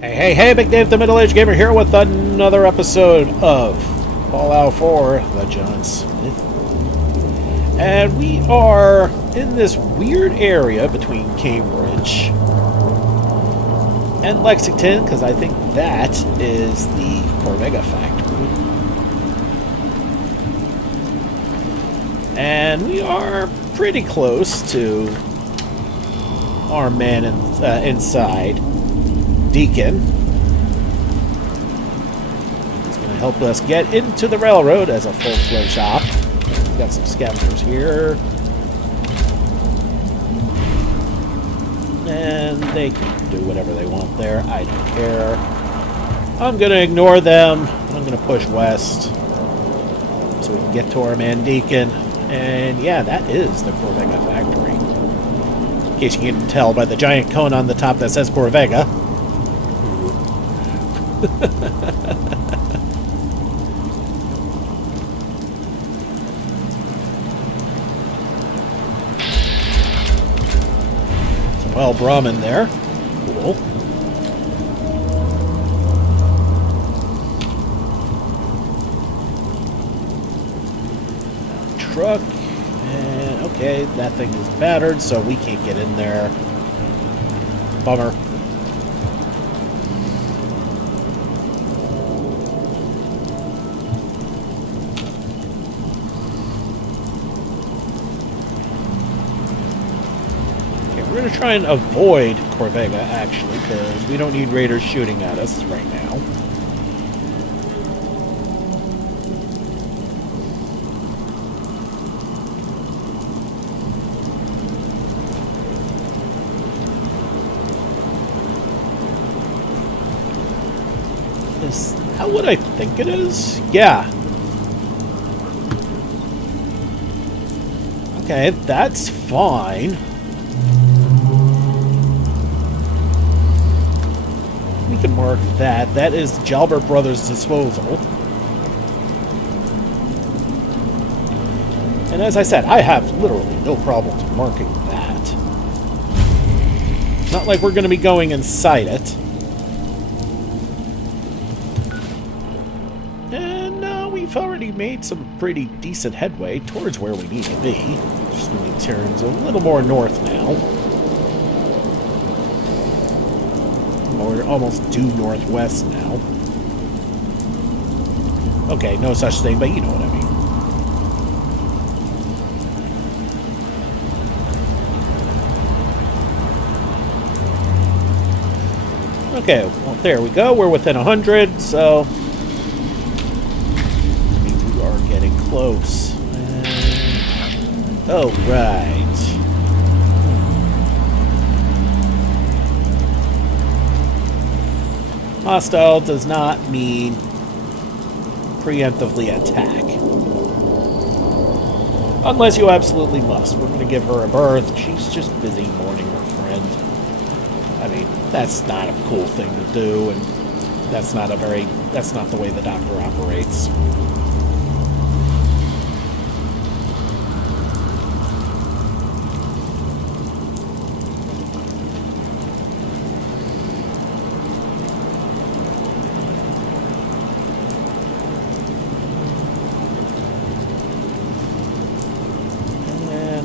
Hey, Big Dave the Middle-Aged Gamer here with another episode of Fallout 4, The John Smith. And we are in this weird area between Cambridge and Lexington, because I think that is the Corvega factory. And we are pretty close to our man inside. Deacon. He's going to help us get into the railroad as a full-fledged shop. We've got some scavengers here. And they can do whatever they want there. I don't care. I'm going to ignore them. I'm going to push west so we can get to our man Deacon. And yeah, that is the Corvega factory. In case you can tell by the giant cone on the top that says Corvega. Some wild Brahmin there. Cool. Truck. And okay, that thing is battered, so we can't get in there. Bummer. We're going to try and avoid Corvega, actually, because we don't need raiders shooting at us right now. Is that what I think it is? Yeah. Okay, that's fine. We can mark that. That is Jalbert Brothers Disposal. And as I said, I have literally no problems marking that. Not like we're going to be going inside it. And we've already made some pretty decent headway towards where we need to be. Just need to turn a little more north now. We're almost due northwest now. Okay, no such thing, but you know what I mean. Okay, well, there we go. We're within 100, so that means we are getting close. Oh, right. Hostile does not mean preemptively attack. Unless you absolutely must. We're going to give her a berth. She's just busy mourning her friend. I mean, that's not a cool thing to do, and that's not the way the doctor operates.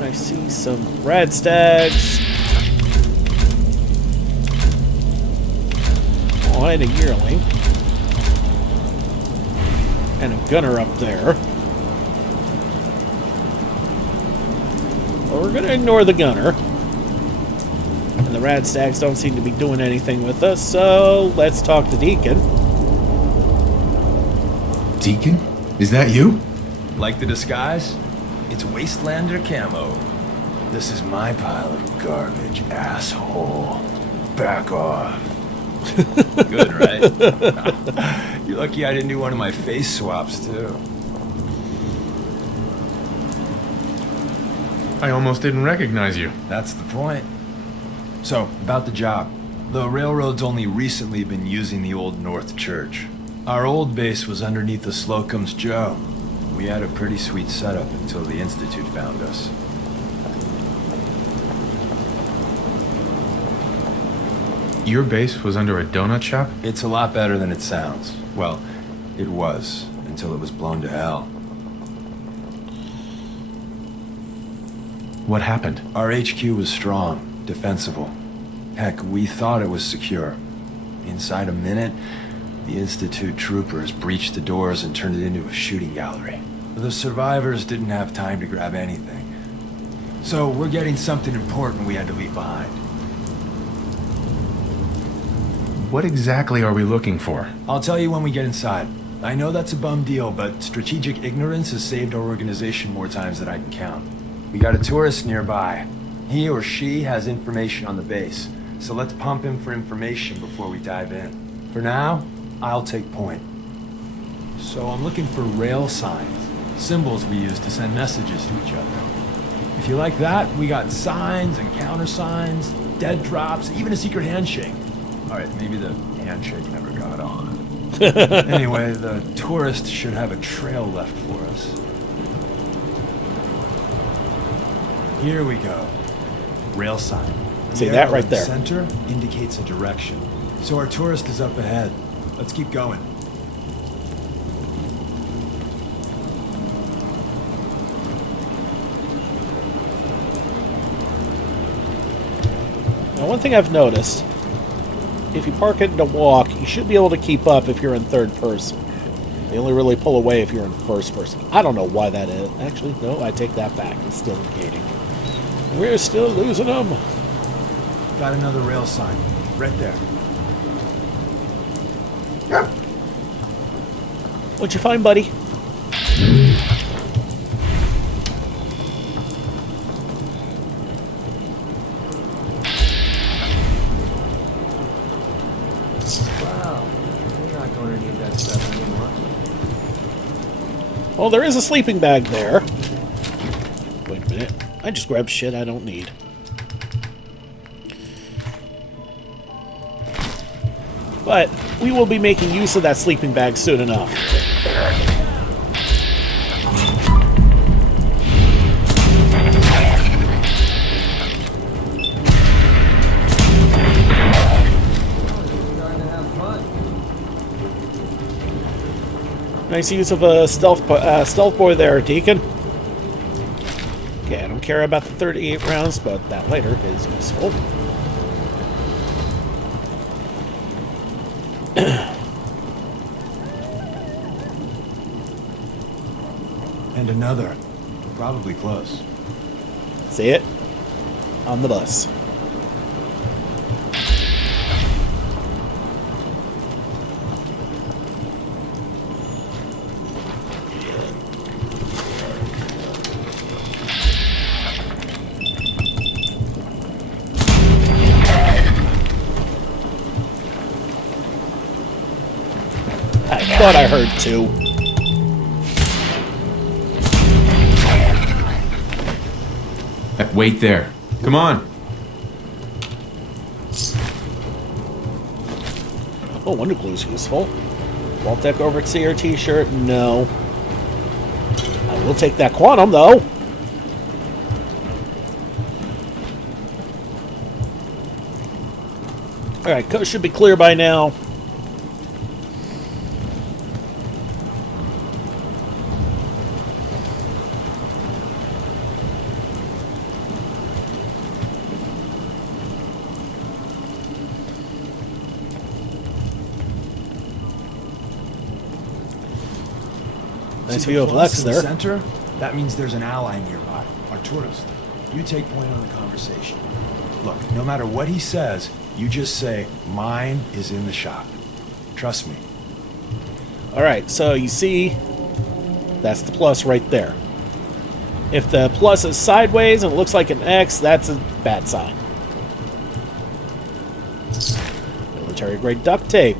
I see some rad stags. Oh, and a yearling. And a gunner up there. Well, we're going to ignore the gunner. And the rad stags don't seem to be doing anything with us, so let's talk to Deacon. Deacon? Is that you? Like the disguise? It's Wastelander camo. This is my pile of garbage, asshole. Back off. Good, right? You're lucky I didn't do one of my face swaps, too. I almost didn't recognize you. That's the point. So, about the job. The railroad's only recently been using the Old North Church. Our old base was underneath the Slocum's Joe. We had a pretty sweet setup until the Institute found us. Your base was under a donut shop? It's a lot better than it sounds. Well, it was, until it was blown to hell. What happened? Our HQ was strong, defensible. Heck, we thought it was secure. Inside a minute, the Institute troopers breached the doors and turned it into a shooting gallery. The survivors didn't have time to grab anything. So we're getting something important we had to leave behind. What exactly are we looking for? I'll tell you when we get inside. I know that's a bum deal, but strategic ignorance has saved our organization more times than I can count. We got a tourist nearby. He or she has information on the base, so let's pump him for information before we dive in. For now, I'll take point. So I'm looking for rail signs, symbols we use to send messages to each other. If you like that, we got signs and countersigns, dead drops, even a secret handshake. All right, maybe the handshake never got on. Anyway, the tourist should have a trail left for us. Here we go. Rail sign. See The that arrow right in the there. center indicates a direction. So our tourist is up ahead. Let's keep going. Now, one thing I've noticed, if you park it to walk, you should be able to keep up if you're in third person. They only really pull away if you're in first person. I don't know why that is. Actually, no, I take that back. It's still negating. We're still losing them. Got another rail sign. Right there. What'd you find, buddy? Wow, you're not going to need that stuff anymore. Well, there is a sleeping bag there. Wait a minute. I just grabbed shit I don't need. But we will be making use of that sleeping bag soon enough. Nice use of a stealth boy there, Deacon. Okay, I don't care about the 38 rounds, but that lighter is useful. And another. Probably close. See it? On the bus. I thought I heard two. Wait there. Come on. Oh, Wonder Glue's useful. Won't that go over to your t-shirt? No. I will take that quantum, though. Alright, coast should be clear by now. Nice See view the of plus Lex in the there. center? That means there's an ally nearby, our tourist. You take point on the conversation. Look, no matter what he says, you just say, mine is in the shop. Trust me. Alright, so you see, that's the plus right there. If the plus is sideways and it looks like an X, that's a bad sign. Military grade duct tape.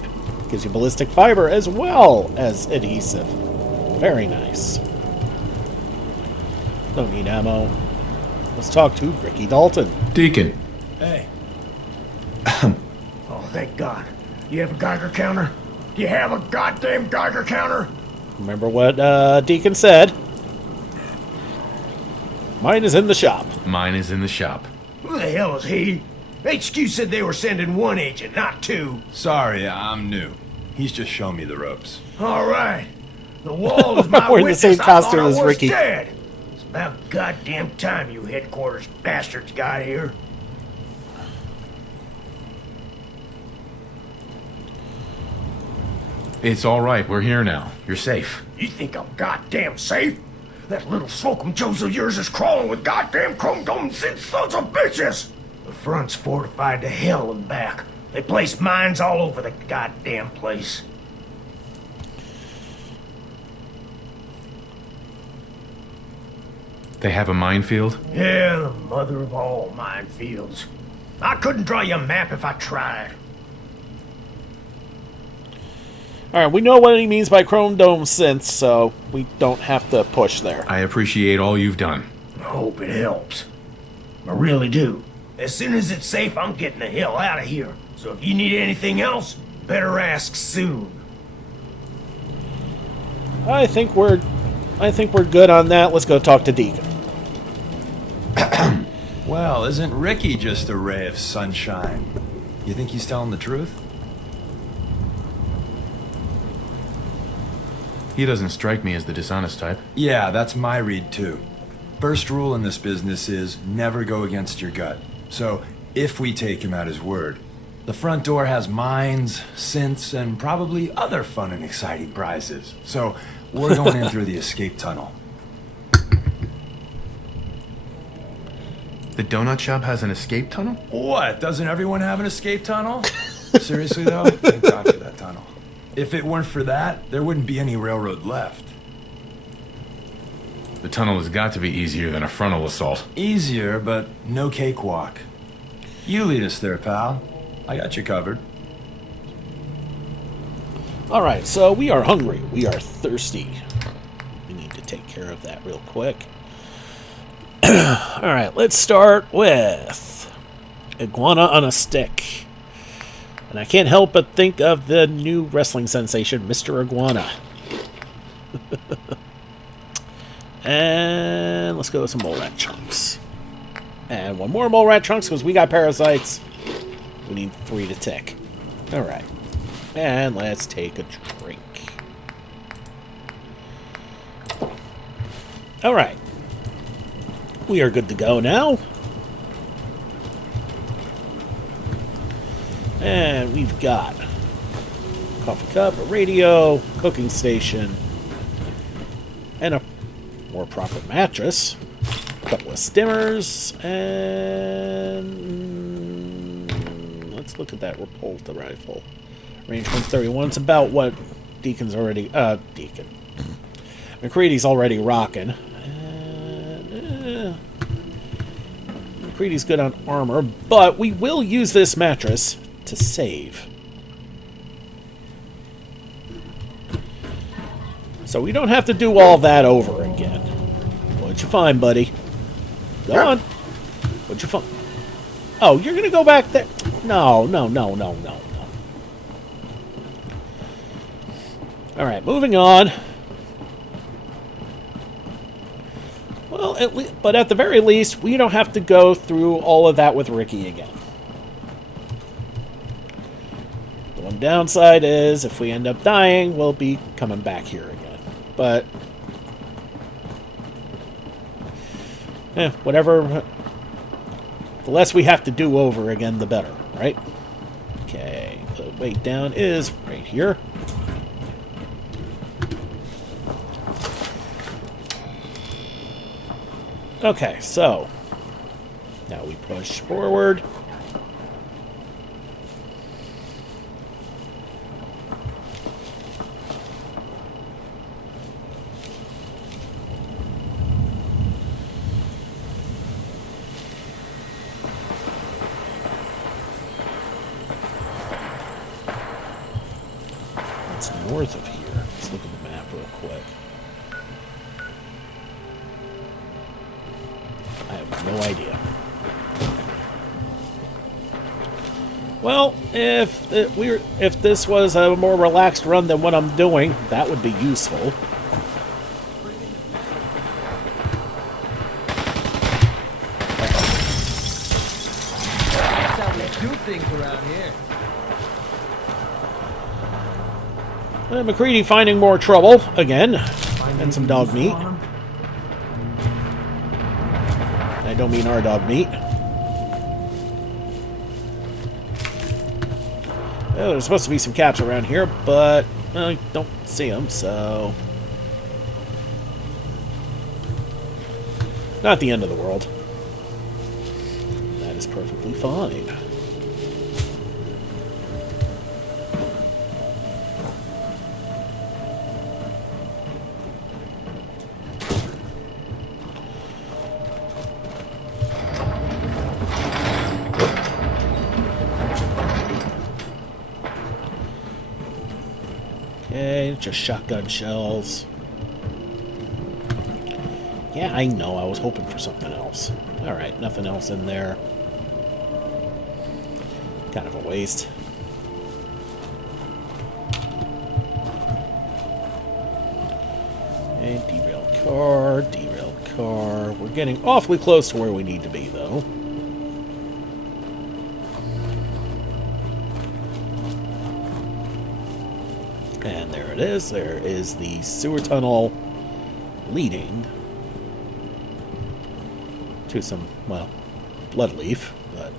Gives you ballistic fiber as well as adhesive. Very nice. Don't need ammo. Let's talk to Ricky Dalton. Deacon. Hey. Oh, thank God. You have a Geiger counter? You have a goddamn Geiger counter? Remember what Deacon said? Mine is in the shop. Mine is in the shop. Who the hell is he? HQ said they were sending one agent, not two. Sorry, I'm new. He's just showing me the ropes. All right. The wall is my We're in the witness. same I costume thought I as was Ricky. dead. It's about goddamn time you headquarters bastards got here. It's all right. We're here now. You're safe. You think I'm goddamn safe? That little Slocum Joes of yours is crawling with goddamn chrome-domed sons of bitches! The front's fortified to hell and back. They place mines all over the goddamn place. They have a minefield? Yeah, the mother of all minefields. I couldn't draw you a map if I tried. Alright, we know what he means by chrome dome synths, so we don't have to push there. I appreciate all you've done. I hope it helps. I really do. As soon as it's safe, I'm getting the hell out of here. So if you need anything else, better ask soon. I think we're good on that. Let's go talk to Deacon. Well, isn't Ricky just a ray of sunshine? You think he's telling the truth? He doesn't strike me as the dishonest type. Yeah, that's my read too. First rule in this business is never go against your gut. So, if we take him at his word, the front door has mines, synths, and probably other fun and exciting prizes. So, we're going in through the escape tunnel. The donut shop has an escape tunnel? What? Doesn't everyone have an escape tunnel? Seriously though? Thank God for that tunnel. If it weren't for that, there wouldn't be any railroad left. The tunnel has got to be easier than a frontal assault. Easier, but no cakewalk. You lead us there, pal. I got you covered. Alright, so we are hungry. We are thirsty. We need to take care of that real quick. Alright, let's start with iguana on a stick. And I can't help but think of the new wrestling sensation, Mr. Iguana. And let's go with some mole rat chunks. And one more mole rat chunks because we got parasites. We need 3 to tick. Alright. And let's take a drink. Alright. We are good to go now. And we've got a coffee cup, a radio, cooking station, and a more proper mattress, a couple of stimmers, and let's look at that Repulta rifle. Range 131. It's about what Deacon's already, McCready's already rocking. And, McCready's good on armor, but we will use this mattress to save. So we don't have to do all that over again. What'd you find, buddy? Go on. What'd you find? Oh, you're gonna go back there? No. Alright, moving on. Well, but at the very least, we don't have to go through all of that with Ricky again. The one downside is, if we end up dying, we'll be coming back here again. But, whatever. The less we have to do over again, the better, right? Okay, the way down is right here. Okay, so now we push forward. It's north of here. Let's look at the map real quick. I have no idea. Well, if this was a more relaxed run than what I'm doing, that would be useful. McCready finding more trouble again. And some dog meat. I don't mean our dog meat. Well, there's supposed to be some caps around here, but I don't see them, so... Not the end of the world. That is perfectly fine. Okay, just shotgun shells. Yeah, I know. I was hoping for something else. Alright, nothing else in there. Kind of a waste. And derailed car, derailed car. We're getting awfully close to where we need to be, though. And there it is. There is the sewer tunnel leading to some, well, blood leaf, but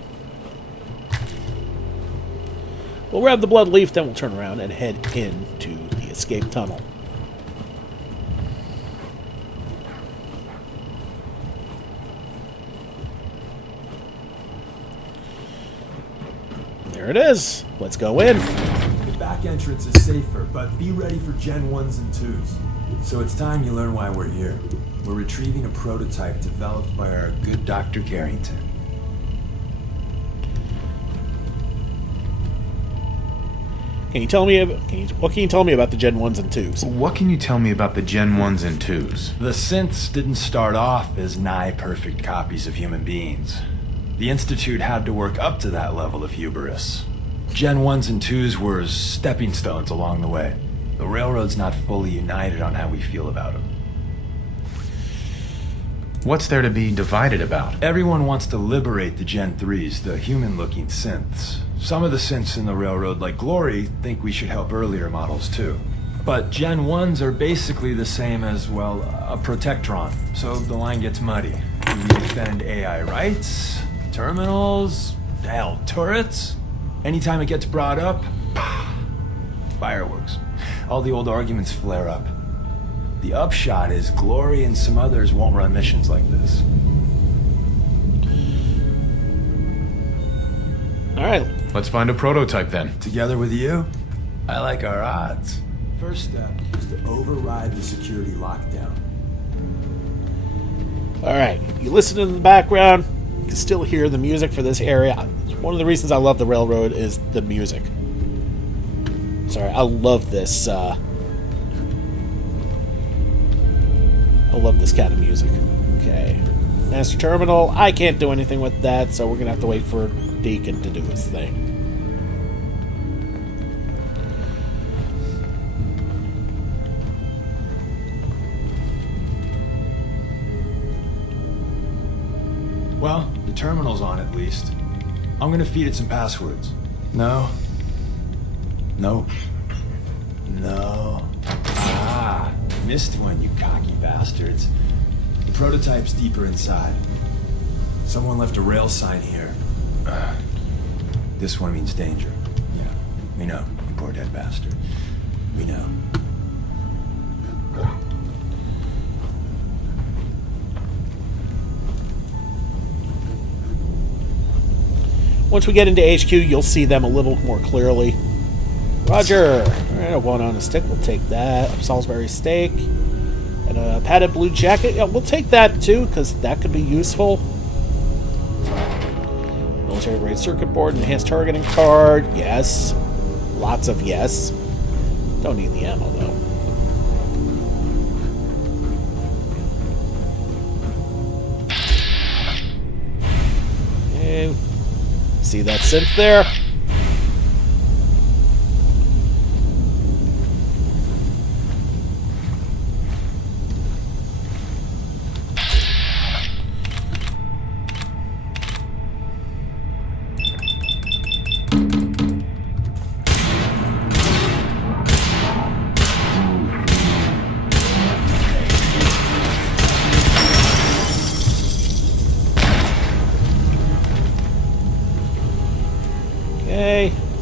we'll grab the blood leaf, then we'll turn around and head into the escape tunnel. There it is. Let's go in. The back entrance is safer, but be ready for Gen 1s and 2s. So it's time you learn why we're here. We're retrieving a prototype developed by our good Dr. Carrington. Can you tell me? What can you tell me about the Gen 1s and 2s? What can you tell me about the Gen 1s and 2s? The synths didn't start off as nigh-perfect copies of human beings. The Institute had to work up to that level of hubris. Gen 1s and 2s were stepping stones along the way. The Railroad's not fully united on how we feel about them. What's there to be divided about? Everyone wants to liberate the Gen 3s, the human-looking synths. Some of the synths in the Railroad, like Glory, think we should help earlier models too. But Gen 1s are basically the same as, well, a Protectron, so the line gets muddy. Do we defend AI rights? Terminals? Hell, turrets? Anytime it gets brought up, fireworks. All the old arguments flare up. The upshot is Glory and some others won't run missions like this. Alright. Let's find a prototype then. Together with you, I like our odds. First step is to override the security lockdown. Alright. You listen in the background, you can still hear the music for this area. One of the reasons I love the Railroad is the music. Sorry, I love this, I love this kind of music. Okay. Master Terminal, I can't do anything with that, so we're gonna have to wait for Deacon to do his thing. Well, the terminal's on at least. I'm gonna feed it some passwords. No. No. No. Ah, missed one, you cocky bastards. The prototype's deeper inside. Someone left a rail sign here. This one means danger. Yeah, we know, you poor dead bastard. We know. Once we get into HQ, you'll see them a little more clearly. Roger! Alright, one on a stick, we'll take that. Salisbury steak. And a padded blue jacket. Yeah, we'll take that too, because that could be useful. Military grade circuit board, enhanced targeting card. Yes. Lots of yes. Don't need the ammo though. Okay. See that synth there?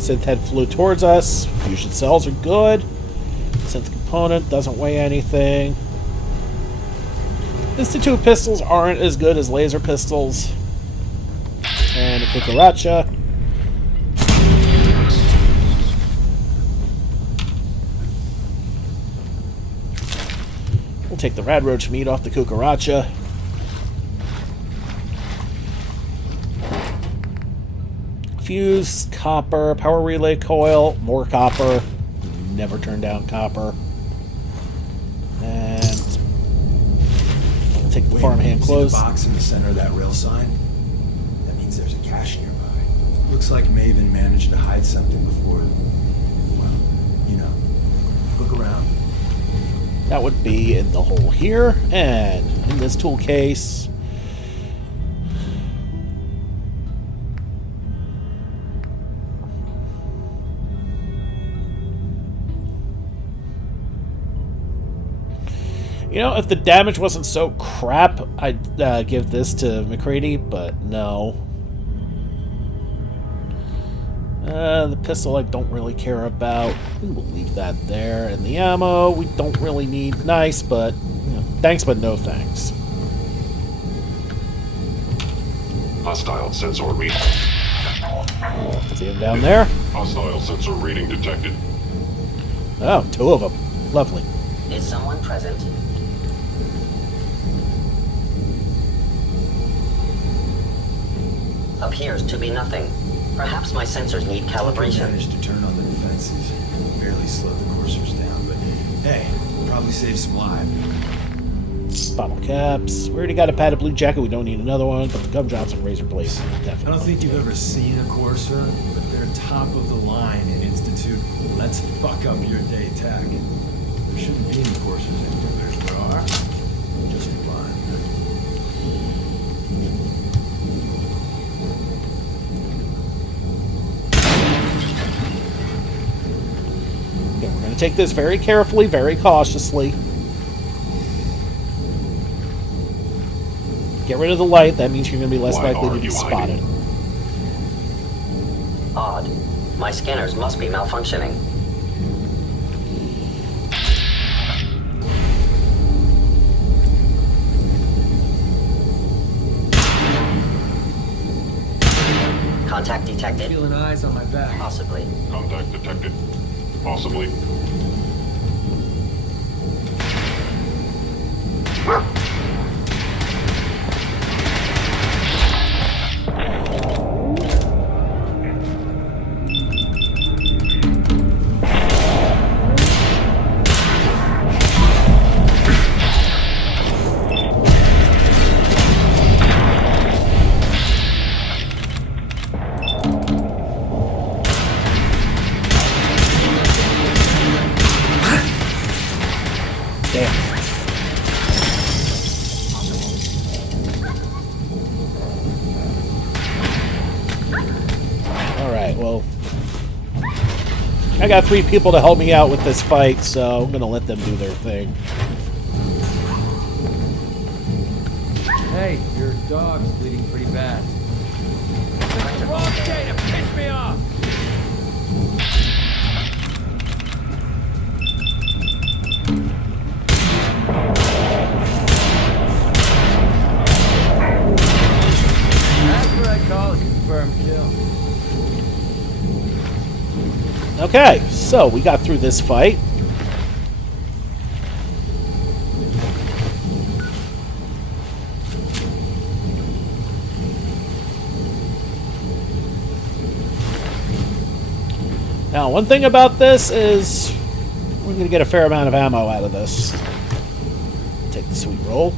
Synth head flew towards us. Fusion cells are good. Synth component doesn't weigh anything. Institute pistols aren't as good as laser pistols. And a cucaracha. We'll take the rad roach meat off the cucaracha. Fuse, copper, power relay coil, more copper. Never turn down copper. And we'll take the farmhand close. See the box in the center of that rail sign? That means there's a cache nearby. Looks like Maven managed to hide something before. Well, you know. Look around. That would be in the hole here, and in this tool case. You know, if the damage wasn't so crap, I'd give this to McCready, but no. The pistol I don't really care about. We'll leave that there. And the ammo we don't really need. Nice, but you know, thanks, but no thanks. Hostile sensor reading. See him down there? Hostile sensor reading detected. Oh, 2 of them. Lovely. Is someone present? Appears to be nothing. Perhaps my sensors need We calibration. managed to turn on the defenses. Barely slowed the coursers down, but hey, probably saved some lives. Bottle caps. We already got a padded blue jacket. We don't need another one, but the gumdrops and razor blades definitely. I don't think you've ever seen a courser, but they're top of the line in Institute. Let's fuck up your day tech. There shouldn't be any coursers anywhere. There are. Just a line. Okay, we're going to take this very carefully, very cautiously. Get rid of the light. That means you're going to be less Why likely are to be you spotted. Odd. My scanners must be malfunctioning. Contact detected? Feeling eyes on my back. Possibly. Contact detected. Possibly. Alright, well, I got 3 people to help me out with this fight, so I'm going to let them do their thing. Hey, your dog's bleeding pretty bad. Wrong day to piss me off! That's what I call a confirmed kill. Okay, so we got through this fight. Now, one thing about this is we're going to get a fair amount of ammo out of this. Take the sweet roll.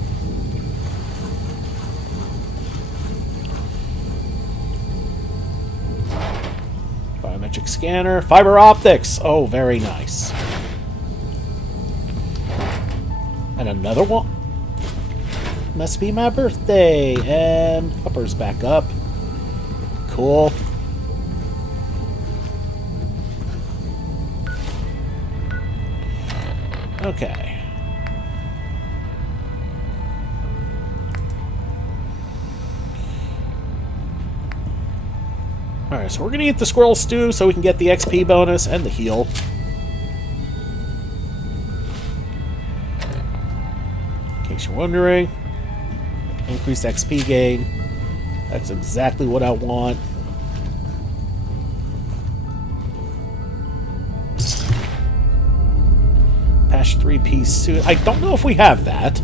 Biometric scanner. Fiber optics. Oh, very nice. And another one. Must be my birthday. And Pupper's back up. Cool. Okay. Alright, so we're going to eat the squirrel stew so we can get the XP bonus and the heal. In case you're wondering, increased XP gain. That's exactly what I want. Patch 3-piece suit. I don't know if we have that.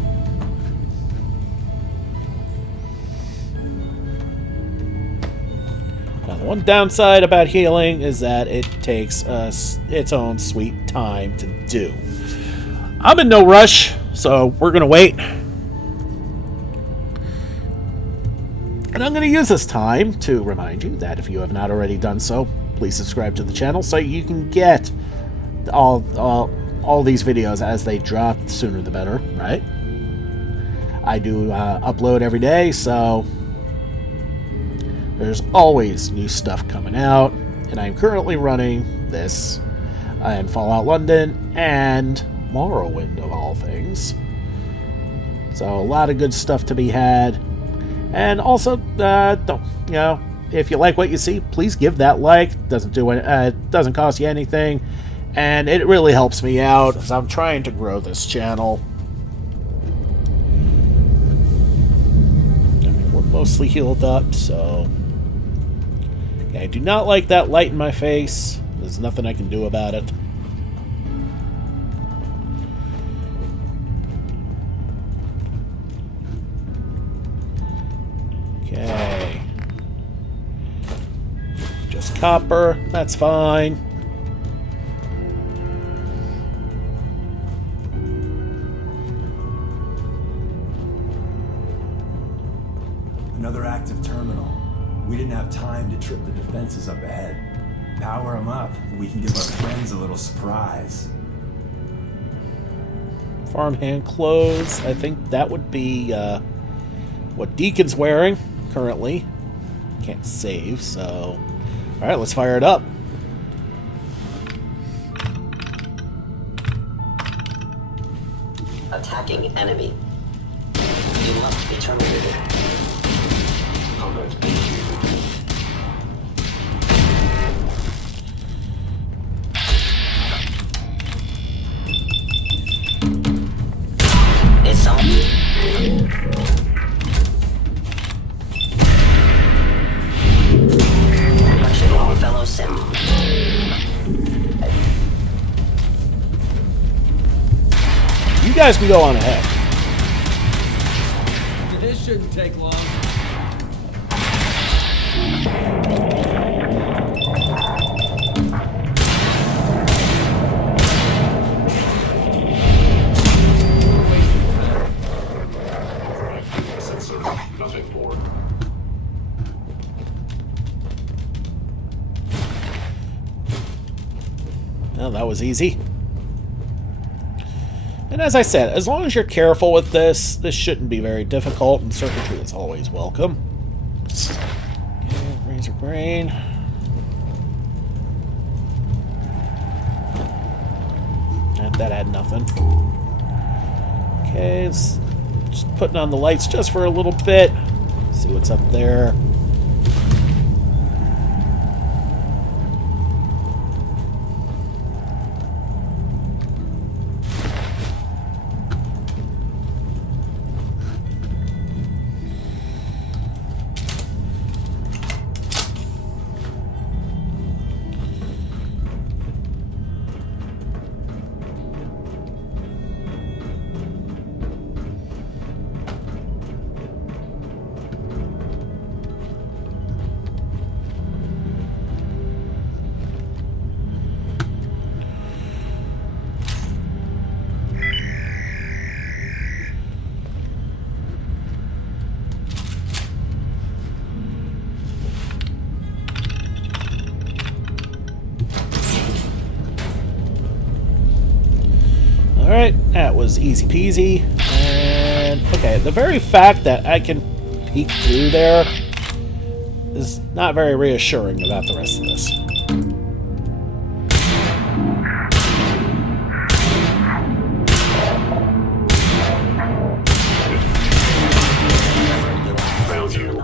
Now, the one downside about healing is that it takes its own sweet time to do. I'm in no rush, so we're going to wait. And I'm going to use this time to remind you that if you have not already done so, please subscribe to the channel so you can get all these videos as they drop. The sooner the better, right? I do upload every day, so there's always new stuff coming out. And I'm currently running this and Fallout London and Morrowind of all things. So a lot of good stuff to be had. And also, if you like what you see, please give that like. Doesn't cost you anything, and it really helps me out as I'm trying to grow this channel. We're mostly healed up, so I do not like that light in my face. There's nothing I can do about it. Okay. Just copper, that's fine. Another active terminal. We didn't have time to trip the defenses up ahead. Power them up, and we can give our friends a little surprise. Farmhand clothes. I think that would be what Deacon's wearing currently. Can't save, so... Alright, let's fire it up. Attacking enemy. You must be terminated. Combat initiated. Is someone... Correction, fellow sim. You guys can go on ahead. This shouldn't take long. Sensor, nothing more. Well, that was easy. And as I said, as long as you're careful with this, this shouldn't be very difficult, and circuitry is always welcome. Okay, razor grain. And that had nothing. Okay, it's just putting on the lights just for a little bit. See what's up there. Alright, that was easy peasy. And, okay, the very fact that I can peek through there is not very reassuring about the rest of this.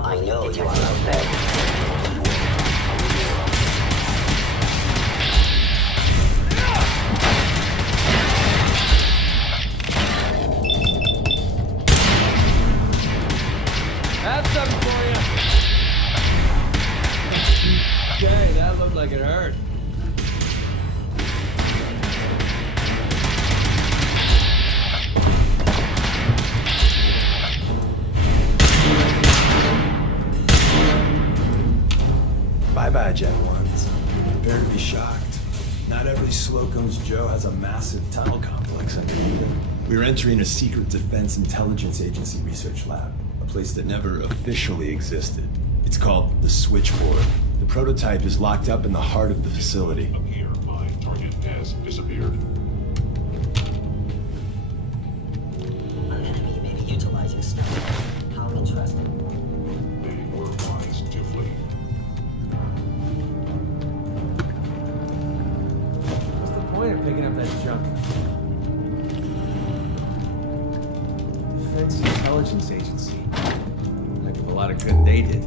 I know you are out there. Joe has a massive tunnel complex underneath it. We're entering a secret Defense Intelligence Agency research lab, a place that never officially existed. It's called the Switchboard. The prototype is locked up in the heart of the facility. Up here, my target has disappeared. An enemy may be utilizing stealth. How interesting. They were wise to flee. What's the point of picking up that junk? Defense Intelligence Agency. Heck of a lot of good they did.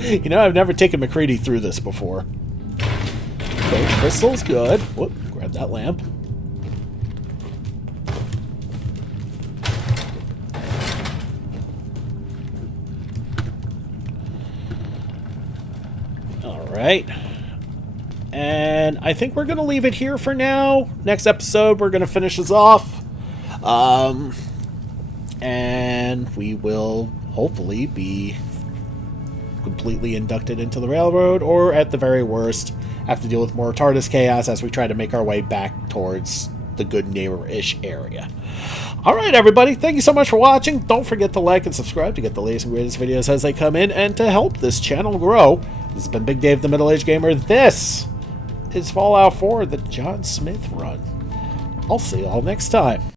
You know, I've never taken McCready through this before. Okay, crystal's good. Whoop, grab that lamp. Alright. And I think we're going to leave it here for now. Next episode, we're going to finish this off. And we will hopefully be completely inducted into the railroad, or at the very worst, have to deal with more TARDIS chaos as we try to make our way back towards the good neighbor-ish area. Alright everybody, thank you so much for watching. Don't forget to like and subscribe to get the latest and greatest videos as they come in, and to help this channel grow. This has been Big Dave the Middle-Aged Gamer. This is Fallout 4, the John Smith run. I'll see you all next time.